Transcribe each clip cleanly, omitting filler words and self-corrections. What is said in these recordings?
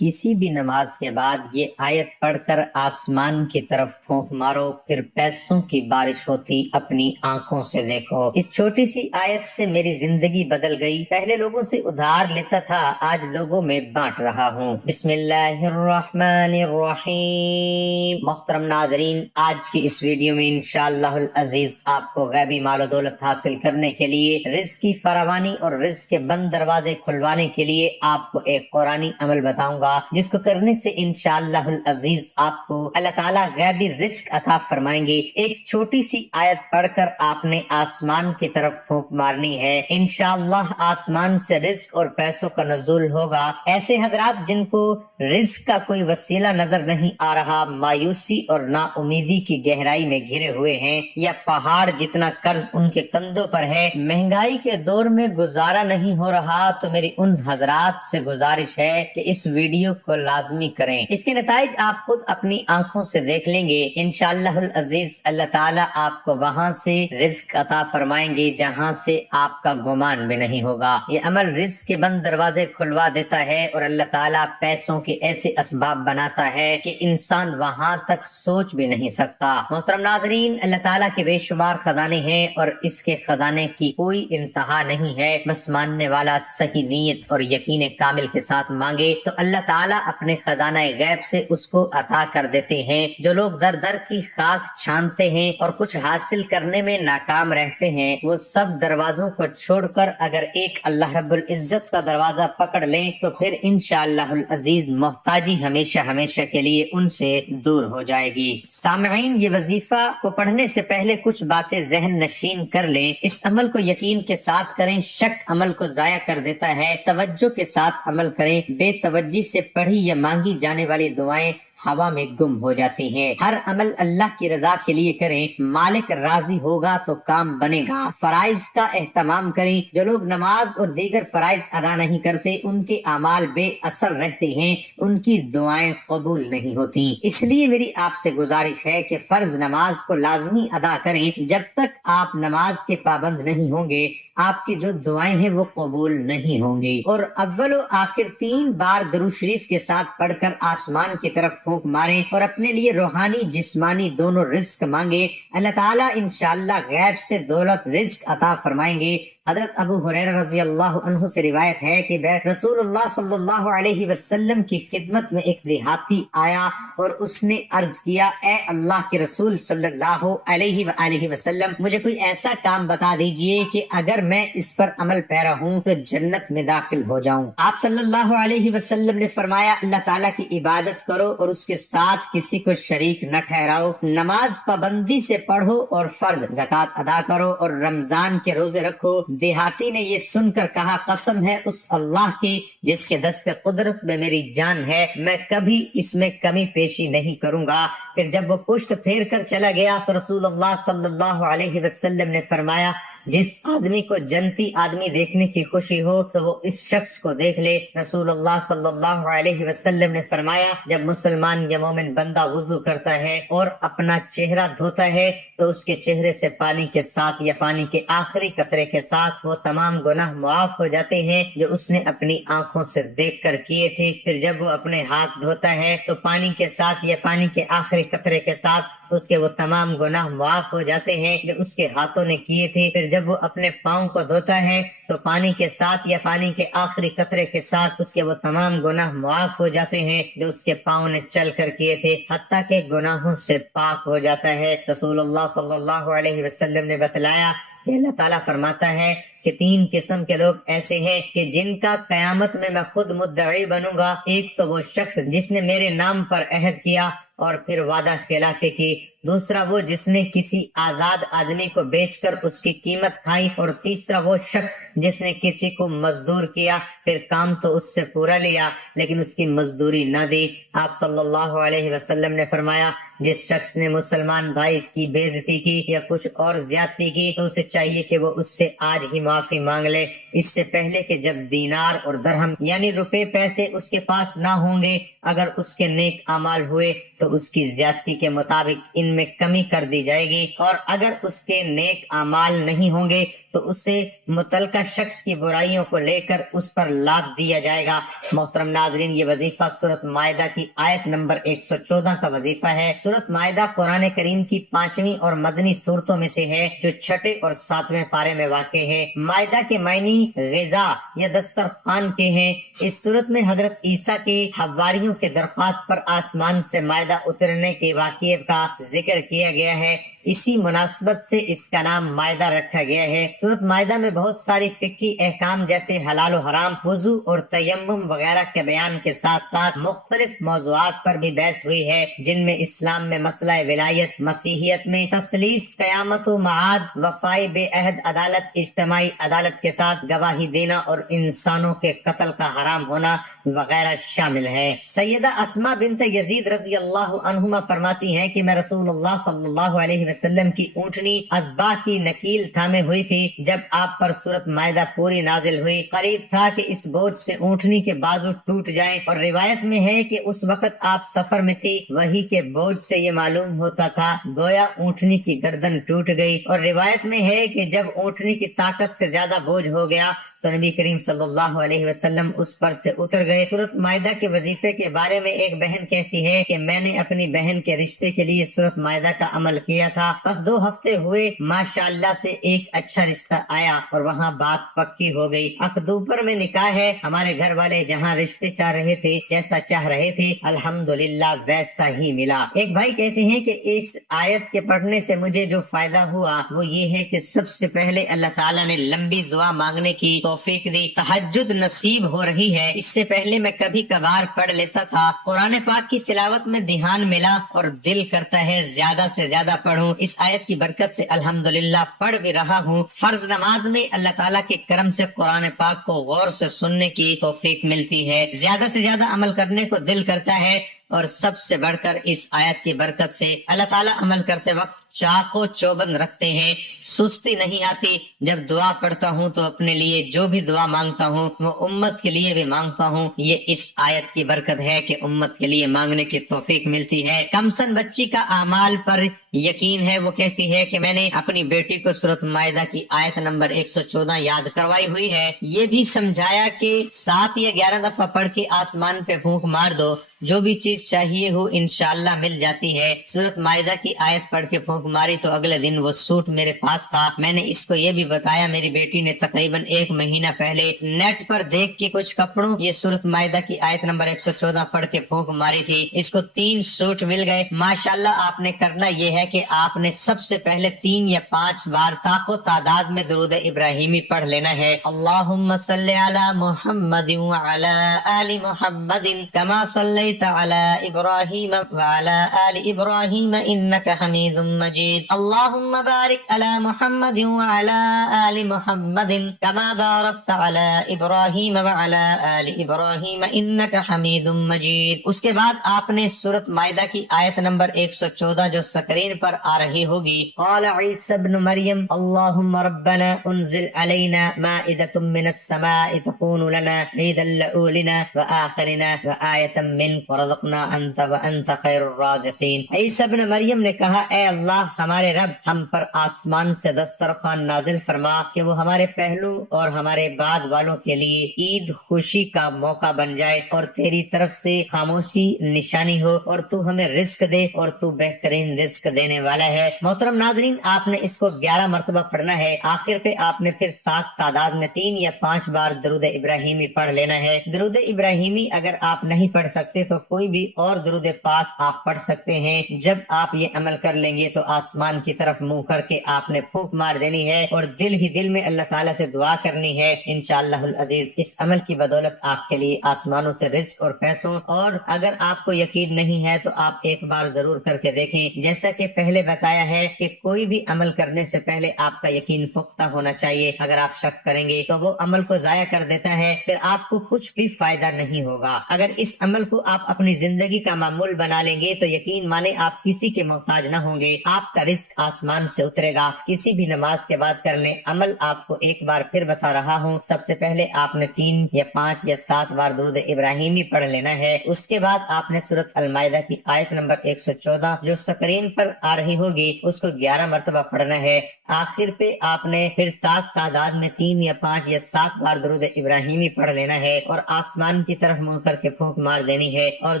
کسی بھی نماز کے بعد یہ آیت پڑھ کر آسمان کی طرف پھونک مارو، پھر پیسوں کی بارش ہوتی اپنی آنکھوں سے دیکھو۔ اس چھوٹی سی آیت سے میری زندگی بدل گئی۔ پہلے لوگوں سے ادھار لیتا تھا، آج لوگوں میں بانٹ رہا ہوں۔ بسم اللہ الرحمن الرحیم۔ محترم ناظرین، آج کی اس ویڈیو میں انشاءاللہ العزیز آپ کو غیبی مال و دولت حاصل کرنے کے لیے، رزق کی فراوانی اور رزق کے بند دروازے کھلوانے کے لیے آپ کو ایک قرآنی عمل بتاؤں گا، جس کو کرنے سے انشاءاللہ العزیز آپ کو اللہ تعالیٰ غیبی رزق عطا فرمائیں گے۔ ایک چھوٹی سی آیت پڑھ کر آپ نے آسمان کی طرف پھونک مارنی ہے، انشاءاللہ آسمان سے رزق اور پیسوں کا نزول ہوگا۔ ایسے حضرات جن کو رزق کا کوئی وسیلہ نظر نہیں آ رہا، مایوسی اور نا امیدی کی گہرائی میں گھرے ہوئے ہیں، یا پہاڑ جتنا قرض ان کے کندھوں پر ہے، مہنگائی کے دور میں گزارا نہیں ہو رہا، تو میری ان حضرات سے گزارش ہے کہ اس ویڈیو کو لازمی کریں۔ اس کے نتائج آپ خود اپنی آنکھوں سے دیکھ لیں گے انشاءاللہ العزیز۔ اللہ تعالیٰ آپ کو وہاں سے رزق عطا فرمائیں گے جہاں سے آپ کا گمان بھی نہیں ہوگا۔ یہ عمل رزق کے بند دروازے کھلوا دیتا ہے، اور اللہ تعالیٰ پیسوں کے ایسے اسباب بناتا ہے کہ انسان وہاں تک سوچ بھی نہیں سکتا۔ محترم ناظرین، اللہ تعالیٰ کے بے شمار خزانے ہیں، اور اس کے خزانے کی کوئی انتہا نہیں ہے۔ بس ماننے والا صحیح نیت اور یقین کامل کے ساتھ مانگے تو اللہ تعالیٰ اپنے خزانہ غیب سے اس کو عطا کر دیتے ہیں۔ جو لوگ در در کی خاک چھانتے ہیں اور کچھ حاصل کرنے میں ناکام رہتے ہیں، وہ سب دروازوں کو چھوڑ کر اگر ایک اللہ رب العزت کا دروازہ پکڑ لیں تو پھر انشاءاللہ العزیز محتاجی ہمیشہ ہمیشہ کے لیے ان سے دور ہو جائے گی۔ سامعین، یہ وظیفہ کو پڑھنے سے پہلے کچھ باتیں ذہن نشین کر لیں۔ اس عمل کو یقین کے ساتھ کریں، شک عمل کو ضائع کر دیتا ہے۔ توجہ کے ساتھ عمل کریں، بے توجہی سے پڑھی یا مانگی جانے والی دعائیں ہوا میں گم ہو جاتی ہیں۔ ہر عمل اللہ کی رضا کے لیے کریں، مالک راضی ہوگا تو کام بنے گا۔ فرائض کا اہتمام کریں۔ جو لوگ نماز اور دیگر فرائض ادا نہیں کرتے، ان کے اعمال بے اثر رہتے ہیں، ان کی دعائیں قبول نہیں ہوتی۔ اس لیے میری آپ سے گزارش ہے کہ فرض نماز کو لازمی ادا کریں۔ جب تک آپ نماز کے پابند نہیں ہوں گے، آپ کی جو دعائیں ہیں وہ قبول نہیں ہوں گی۔ اور اول و آخر 3 بار درود شریف کے ساتھ پڑھ کر آسمان کی طرف پھونک ماریں، اور اپنے لیے روحانی جسمانی دونوں رزق مانگے۔ اللہ تعالیٰ انشاءاللہ غیب سے دولت رزق عطا فرمائیں گے۔ حضرت ابو ہریرہ رضی اللہ عنہ سے روایت ہے کہ رسول اللہ صلی اللہ علیہ وسلم کی خدمت میں ایک دیہاتی آیا اور اس نے عرض کیا، اے اللہ کے رسول صلی اللہ علیہ وآلہ وسلم، مجھے کوئی ایسا کام بتا دیجئے کہ اگر میں اس پر عمل پیرا ہوں تو جنت میں داخل ہو جاؤں۔ آپ صلی اللہ علیہ وسلم نے فرمایا، اللہ تعالیٰ کی عبادت کرو اور اس کے ساتھ کسی کو شریک نہ ٹھہراؤ، نماز پابندی سے پڑھو اور فرض زکوٰۃ ادا کرو اور رمضان کے روزے رکھو۔ دیہاتی نے یہ سن کر کہا، قسم ہے اس اللہ کی جس کے دست قدرت میں میری جان ہے، میں کبھی اس میں کمی پیشی نہیں کروں گا۔ پھر جب وہ پشت پھیر کر چلا گیا تو رسول اللہ صلی اللہ علیہ وسلم نے فرمایا، جس آدمی کو جنتی آدمی دیکھنے کی خوشی ہو تو وہ اس شخص کو دیکھ لے۔ رسول اللہ صلی اللہ علیہ وسلم نے فرمایا، جب مسلمان یا مومن بندہ وضو کرتا ہے اور اپنا چہرہ دھوتا ہے تو اس کے چہرے سے پانی کے ساتھ یا پانی کے آخری قطرے کے ساتھ وہ تمام گناہ معاف ہو جاتے ہیں جو اس نے اپنی آنکھوں سے دیکھ کر کیے تھے۔ پھر جب وہ اپنے ہاتھ دھوتا ہے تو پانی کے ساتھ یا پانی کے آخری قطرے کے ساتھ اس کے وہ تمام گناہ معاف ہو جاتے ہیں جو اس کے ہاتھوں نے کیے تھے۔ پھر جب وہ اپنے پاؤں کو دھوتا ہے تو پانی کے ساتھ یا پانی کے آخری قطرے کے ساتھ اس کے وہ تمام گناہ معاف ہو جاتے ہیں جو اس کے پاؤں نے چل کر کیے تھے، حتیٰ کہ گناہوں سے پاک ہو جاتا ہے۔ رسول اللہ صلی اللہ علیہ وسلم نے بتلایا کہ اللہ تعالیٰ فرماتا ہے کہ 3 قسم کے لوگ ایسے ہیں کہ جن کا قیامت میں خود مدعی بنوں گا۔ ایک تو وہ شخص جس نے میرے نام پر عہد کیا اور پھر وعدہ خلافی کی، دوسرا وہ جس نے کسی آزاد آدمی کو بیچ کر اس کی قیمت کھائی، اور تیسرا وہ شخص جس نے کسی کو مزدور کیا، پھر کام تو اس سے پورا لیا لیکن اس کی مزدوری نہ دی۔ آپ صلی اللہ علیہ وسلم نے فرمایا، جس شخص نے مسلمان بھائی کی بے عزتی کی یا کچھ اور زیادتی کی تو اسے چاہیے کہ وہ اس سے آج ہی معافی مانگ لے، اس سے پہلے کہ جب دینار اور درہم یعنی روپے پیسے اس کے پاس نہ ہوں گے۔ اگر اس کے نیک اعمال ہوئے تو اس کی زیادتی کے مطابق ان میں کمی کر دی جائے گی، اور اگر اس کے نیک اعمال نہیں ہوں گے تو اسے متعلقہ شخص کی برائیوں کو لے کر اس پر لاد دیا جائے گا۔ محترم ناظرین، یہ وظیفہ سورۃ مائدہ کی آیت نمبر 114 کا وظیفہ ہے۔ سورۃ مائدہ قرآن کریم کی 5ویں اور مدنی صورتوں میں سے ہے جو 6 اور 7ویں پارے میں واقع ہے۔ مائدہ کے معنی غذا یا دسترخوان کے ہیں۔ اس صورت میں حضرت عیسیٰ کے حواریوں کے درخواست پر آسمان سے مائدہ اترنے کے واقعے کا ذکر کیا گیا ہے، اسی مناسبت سے اس کا نام مائدہ رکھا گیا ہے۔ سورۃ مائدہ میں بہت ساری فقہی احکام جیسے حلال و حرام، وضو اور تیمم وغیرہ کے بیان کے ساتھ ساتھ مختلف موضوعات پر بھی بحث ہوئی ہے، جن میں اسلام میں مسئلہ ولایت، مسیحیت میں تثلیث، قیامت و معاد، وفائے بے عہد عدالت، اجتماعی عدالت کے ساتھ گواہی دینا اور انسانوں کے قتل کا حرام ہونا وغیرہ شامل ہے۔ سیدہ اسماء بنت یزید رضی اللہ عنہما فرماتی ہیں کہ میں رسول اللہ صلی اللہ علیہ وسلم کی اونٹنی ازبا کی نکیل تھامے ہوئی تھی جب آپ پر سورۃ مائدہ پوری نازل ہوئی۔ قریب تھا کہ اس بوجھ سے اونٹنی کے بازو ٹوٹ جائیں، اور روایت میں ہے کہ اس وقت آپ سفر میں تھی۔ وہی کے بوجھ سے یہ معلوم ہوتا تھا گویا اونٹنی کی گردن ٹوٹ گئی، اور روایت میں ہے کہ جب اونٹنی کی طاقت سے زیادہ بوجھ ہو گیا تو نبی کریم صلی اللہ علیہ وسلم اس پر سے اتر گئے۔ سورۃ مائدہ کے وظیفے کے بارے میں ایک بہن کہتی ہے کہ میں نے اپنی بہن کے رشتے کے لیے سورۃ مائدہ کا عمل کیا تھا، بس 2 ہفتے ہوئے ماشاءاللہ سے ایک اچھا رشتہ آیا اور وہاں بات پکی ہو گئی۔ اکتوبر میں نکاح ہے، ہمارے گھر والے جہاں رشتے چاہ رہے تھے، جیسا چاہ رہے تھے، الحمدللہ ویسا ہی ملا۔ ایک بھائی کہتے ہیں کہ اس آیت کے پڑھنے سے مجھے جو فائدہ ہوا وہ یہ ہے کہ سب سے پہلے اللہ تعالیٰ نے لمبی دعا مانگنے کی توفیق دی، تہجد نصیب ہو رہی ہے۔ اس سے پہلے میں کبھی کبھار پڑھ لیتا تھا، قرآن پاک کی تلاوت میں دھیان ملا اور دل کرتا ہے زیادہ سے زیادہ پڑھوں۔ اس آیت کی برکت سے الحمدللہ پڑھ بھی رہا ہوں۔ فرض نماز میں اللہ تعالیٰ کے کرم سے قرآن پاک کو غور سے سننے کی توفیق ملتی ہے، زیادہ سے زیادہ عمل کرنے کو دل کرتا ہے، اور سب سے بڑھ کر اس آیت کی برکت سے اللہ تعالیٰ عمل کرتے وقت چاق و چوبند رکھتے ہیں، سستی نہیں آتی۔ جب دعا پڑھتا ہوں تو اپنے لیے جو بھی دعا مانگتا ہوں وہ امت کے لیے بھی مانگتا ہوں۔ یہ اس آیت کی برکت ہے کہ امت کے لیے مانگنے کی توفیق ملتی ہے۔ کمسن بچی کا اعمال پر یقین ہے، وہ کہتی ہے کہ میں نے اپنی بیٹی کو سورۃ مائدہ کی آیت نمبر 114 یاد کروائی ہوئی ہے، یہ بھی سمجھایا کہ 7 یا 11 دفعہ پڑھ کے آسمان پہ پھونک مار دو، جو بھی چیز چاہیے ہو انشاءاللہ مل جاتی ہے۔ سورۃ مائدہ کی آیت پڑھ کے پھونک ماری تو اگلے دن وہ سوٹ میرے پاس تھا۔ میں نے اس کو یہ بھی بتایا، میری بیٹی نے تقریباً 1 مہینہ پہلے نیٹ پر دیکھ کے کچھ کپڑوں یہ سورۃ مائدہ کی آیت نمبر 114 پڑھ کے پھونک ماری تھی، اس کو 3 سوٹ مل گئے۔ ماشاءاللہ آپ نے کرنا یہ ہے کہ آپ نے سب سے پہلے 3 یا 5 بار طاق و تعداد میں درود ابراہیمی پڑھ لینا ہے۔ اللہم صلی علی محمد وعلی آل محمد کما صلیت علی ابراہیم وعلی آل ابراہیم انک حمید مجید۔ اللہم بارک علی محمد وعلی آل محمد کما بارکت علی ابراہیم وعلی آل ابراہیم انک حمید مجید۔ اس کے بعد آپ نے سورۃ مائدہ کی آیت نمبر 114 جو سکرین پر آ رہی ہوگی، قال عیسی ابن مریم اللہم ربنا انزل علینا مائدۃ من السماء تکون لنا عیدا لأولنا وآخرنا وآیۃ منک ورزقنا انت وانت خیر الرازقین۔ عیسی ابن مریم نے کہا اے اللہ ہمارے رب، ہم پر آسمان سے دسترخوان نازل فرما کہ وہ ہمارے پہلو اور ہمارے بعد والوں کے لیے عید خوشی کا موقع بن جائے، اور تیری طرف سے خاموشی نشانی ہو، اور تو ہمیں رزق دے، اور تو بہترین رزق دینے والا ہے۔ محترم ناظرین، آپ نے اس کو 11 مرتبہ پڑھنا ہے۔ آخر پہ آپ نے پھر طاق تعداد میں 3 یا 5 بار درود ابراہیمی پڑھ لینا ہے۔ درود ابراہیمی اگر آپ نہیں پڑھ سکتے تو کوئی بھی اور درود پاک آپ پڑھ سکتے ہیں۔ جب آپ یہ عمل کر لیں گے تو آسمان کی طرف منہ کر کے آپ نے پھونک مار دینی ہے اور دل ہی دل میں اللہ تعالیٰ سے دعا کرنی ہے۔ انشاءاللہ العزیز اس عمل کی بدولت آپ کے لیے آسمانوں سے رزق اور پیسوں، اور اگر آپ کو یقین نہیں ہے تو آپ ایک بار ضرور کر کے دیکھیں۔ جیسا کہ پہلے بتایا ہے کہ کوئی بھی عمل کرنے سے پہلے آپ کا یقین پختہ ہونا چاہیے۔ اگر آپ شک کریں گے تو وہ عمل کو ضائع کر دیتا ہے، پھر آپ کو کچھ بھی فائدہ نہیں ہوگا۔ اگر اس عمل کو آپ اپنی زندگی کا معمول بنا لیں گے تو یقین مانے آپ کسی کے محتاج نہ ہوں گے، آپ کا رزق آسمان سے اترے گا۔ کسی بھی نماز کے بعد کر لیں عمل، آپ کو ایک بار پھر بتا رہا ہوں۔ سب سے پہلے آپ نے 3 یا 5 یا 7 بار درود ابراہیمی پڑھ لینا ہے۔ اس کے بعد آپ نے سورۃ المائدہ کی آیت نمبر 114 جو سکرین پر آ رہی ہوگی اس کو 11 مرتبہ پڑھنا ہے۔ آخر پہ آپ نے پھر تاک تعداد میں 3 یا 5 یا 7 بار درود ابراہیمی پڑھ لینا ہے اور آسمان کی طرف منہ کر کے پھونک مار دینی ہے اور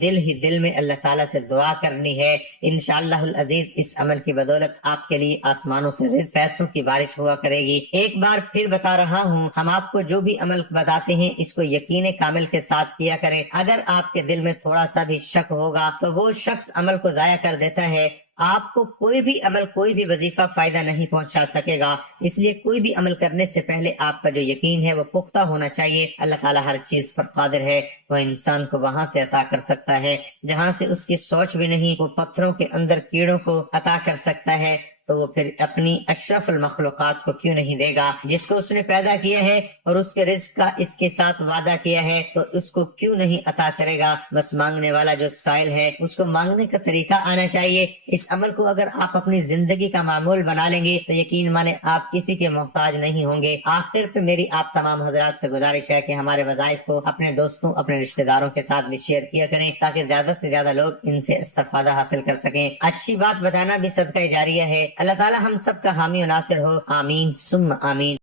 دل ہی دل میں اللہ تعالیٰ سے دعا کرنی ہے۔ انشاءاللہ العزیز اس عمل کی بدولت آپ کے لیے آسمانوں سے رزق پیسوں کی بارش ہوا کرے گی۔ ایک بار پھر بتا رہا ہوں، ہم آپ کو جو بھی عمل بتاتے ہیں اس کو یقین کامل کے ساتھ کیا کریں۔ اگر آپ کے دل میں تھوڑا سا بھی شک ہوگا تو وہ شخص عمل کو ضائع کر دیتا ہے۔ آپ کو کوئی بھی عمل، کوئی بھی وظیفہ فائدہ نہیں پہنچا سکے گا، اس لیے کوئی بھی عمل کرنے سے پہلے آپ کا جو یقین ہے وہ پختہ ہونا چاہیے۔ اللہ تعالیٰ ہر چیز پر قادر ہے، وہ انسان کو وہاں سے عطا کر سکتا ہے جہاں سے اس کی سوچ بھی نہیں، وہ پتھروں کے اندر کیڑوں کو عطا کر سکتا ہے تو وہ پھر اپنی اشرف المخلوقات کو کیوں نہیں دے گا؟ جس کو اس نے پیدا کیا ہے اور اس کے رزق کا اس کے ساتھ وعدہ کیا ہے تو اس کو کیوں نہیں عطا کرے گا؟ بس مانگنے والا جو سائل ہے اس کو مانگنے کا طریقہ آنا چاہیے۔ اس عمل کو اگر آپ اپنی زندگی کا معمول بنا لیں گے تو یقین مانے آپ کسی کے محتاج نہیں ہوں گے۔ آخر پہ میری آپ تمام حضرات سے گزارش ہے کہ ہمارے وظائف کو اپنے دوستوں، اپنے رشتہ داروں کے ساتھ بھی شیئر کیا کریں تاکہ زیادہ سے زیادہ لوگ ان سے استفادہ حاصل کر سکیں۔ اچھی بات بتانا بھی صدقہ جاریہ ہے۔ اللہ تعالی ہم سب کا حامی و ناصر ہو، آمین ثم آمین۔